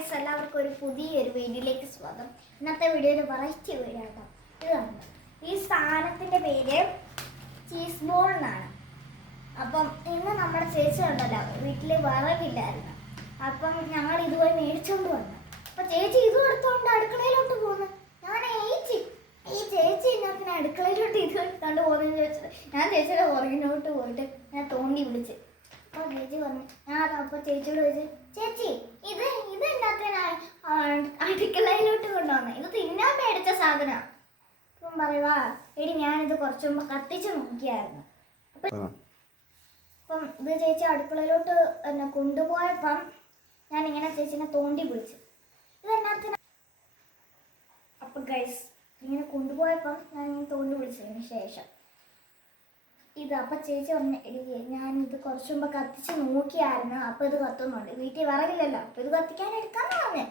Guys, എല്ലാവർക്കും ഒരു പുതിയൊരു വീഡിയോയിലേക്ക് സ്വാഗതം. ഇന്നത്തെ വീഡിയോ ഒരു വെറൈറ്റി വീഡിയോ ആട്ടോ. ഇതാണ് ഈ സാധനത്തിൻ്റെ പേര് ചീസ് ബോൾ എന്നാണ്. അപ്പം ഇന്ന് നമ്മുടെ ചേച്ചി ഉണ്ടല്ലോ, വീട്ടിൽ വിറകില്ലായിരുന്നു. അപ്പം ഞങ്ങൾ ഇതുപോലെ മേടിച്ചുകൊണ്ട് വന്നു. അപ്പം ചേച്ചി ഇത് എടുത്തുകൊണ്ട് അടുക്കളയിലോട്ട് പോകുന്നു. ഞാൻ ഈ ചേച്ചി ഇന്നത്തിന് അടുക്കളയിലോട്ട് ഇത് എടുത്തുകൊണ്ട് പോകുന്നതെന്ന് ചോദിച്ചത് ഞാൻ ചേച്ചിയുടെ പുറകിനോട്ട് പോയിട്ട് ഞാൻ തോണ്ടി വിളിച്ച്. അപ്പോൾ ചേച്ചി പറഞ്ഞു, അപ്പോൾ ചേച്ചിയോട് ചോദിച്ചു, ചേച്ചി ഇത് എന്നാത്തിനാണ് അടുക്കളയിലോട്ട് കൊണ്ടുവന്നത്? ഇത് തിന്നാൻ മേടിച്ച സാധനമാണ്. അപ്പം പറയുവാ, എടി ഞാനിത് കുറച്ച് മുമ്പ് കത്തിച്ച് നോക്കിയായിരുന്നു. അപ്പം ഇത് ചേച്ചി അടുക്കളയിലോട്ട് എന്നെ കൊണ്ടുപോയപ്പം ഞാനിങ്ങനെ ചേച്ചിനെ തോണ്ടി വിളിച്ചു, ഇത് എന്നാത്തിനാ? അപ്പം ഗൈസ്, ഇങ്ങനെ കൊണ്ടുപോയപ്പം ഞാൻ ഇങ്ങനെ തോണ്ടി വിളിച്ചതിന് ശേഷം ഇത് അപ്പം ചേച്ചി പറഞ്ഞു, എടി ഞാനിത് കുറച്ച് മുമ്പ് കത്തിച്ച് നോക്കിയായിരുന്നു. അപ്പം ഇത് കത്തുന്നുണ്ട്, വീട്ടിൽ വിറകില്ലല്ലോ, അപ്പം ഇത് കത്തിക്കാൻ എടുക്കാന്ന് പറഞ്ഞു.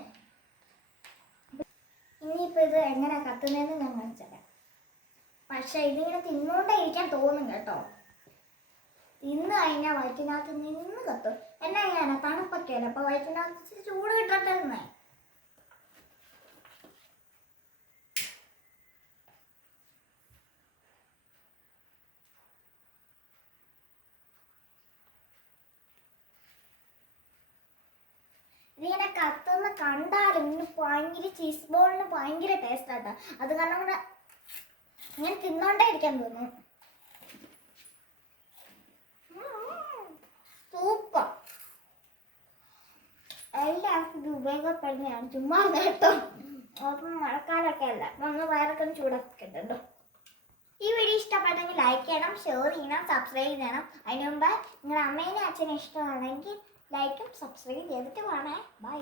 ഇനിയിപ്പോൾ ഇത് എങ്ങനെയാണ് കത്തുന്നതെന്ന് ഞാൻ കാണിച്ചുതരാം. പക്ഷേ ഇതിങ്ങനെ തിന്നോണ്ടേ ഇരിക്കാൻ തോന്നും കേട്ടോ. തിന്ന് കഴിഞ്ഞാൽ വയറ്റിനകത്ത് നിന്ന് കത്തും. എന്നാ ചെയ്യാനാ, തണുപ്പൊക്കെയല്ല, അപ്പോൾ വയറ്റിനകത്ത് ചൂട് കിട്ടട്ടെ എന്നേ. ഇതിങ്ങനെ കത്തുന്ന കണ്ടാലും ഇന്ന് ഭയങ്കര ചീസ് ബോളിന് ഭയങ്കര ടേസ്റ്റ് ആട്ടോ. അത് കാരണം കൂടെ ഇങ്ങനെ തിന്നോണ്ടേ ഇരിക്കാൻ തോന്നുന്നു. സൂപ്പർ, എല്ലാവർക്കും ഇത് ഉപയോഗപ്പെടുന്നതാണ്. ചുമ്മാ കേട്ടോ, അപ്പം മഴക്കാലൊക്കെ അല്ല, നമ്മൾ വയറൊക്കെ ചൂടാക്കിയിട്ടുണ്ടോ. ഈ വീഡിയോ ഇഷ്ടപ്പെട്ടെങ്കിൽ ലൈക്ക് ചെയ്യണം, ഷെയർ ചെയ്യണം, സബ്സ്ക്രൈബ് ചെയ്യണം. അതിന് മുമ്പ് നിങ്ങളുടെ അമ്മേനെ അച്ഛനെ ഇഷ്ടമാണെങ്കിൽ ലൈക്കും സബ്സ്ക്രൈബ് ചെയ്തിട്ട് വേണേ. ബൈ.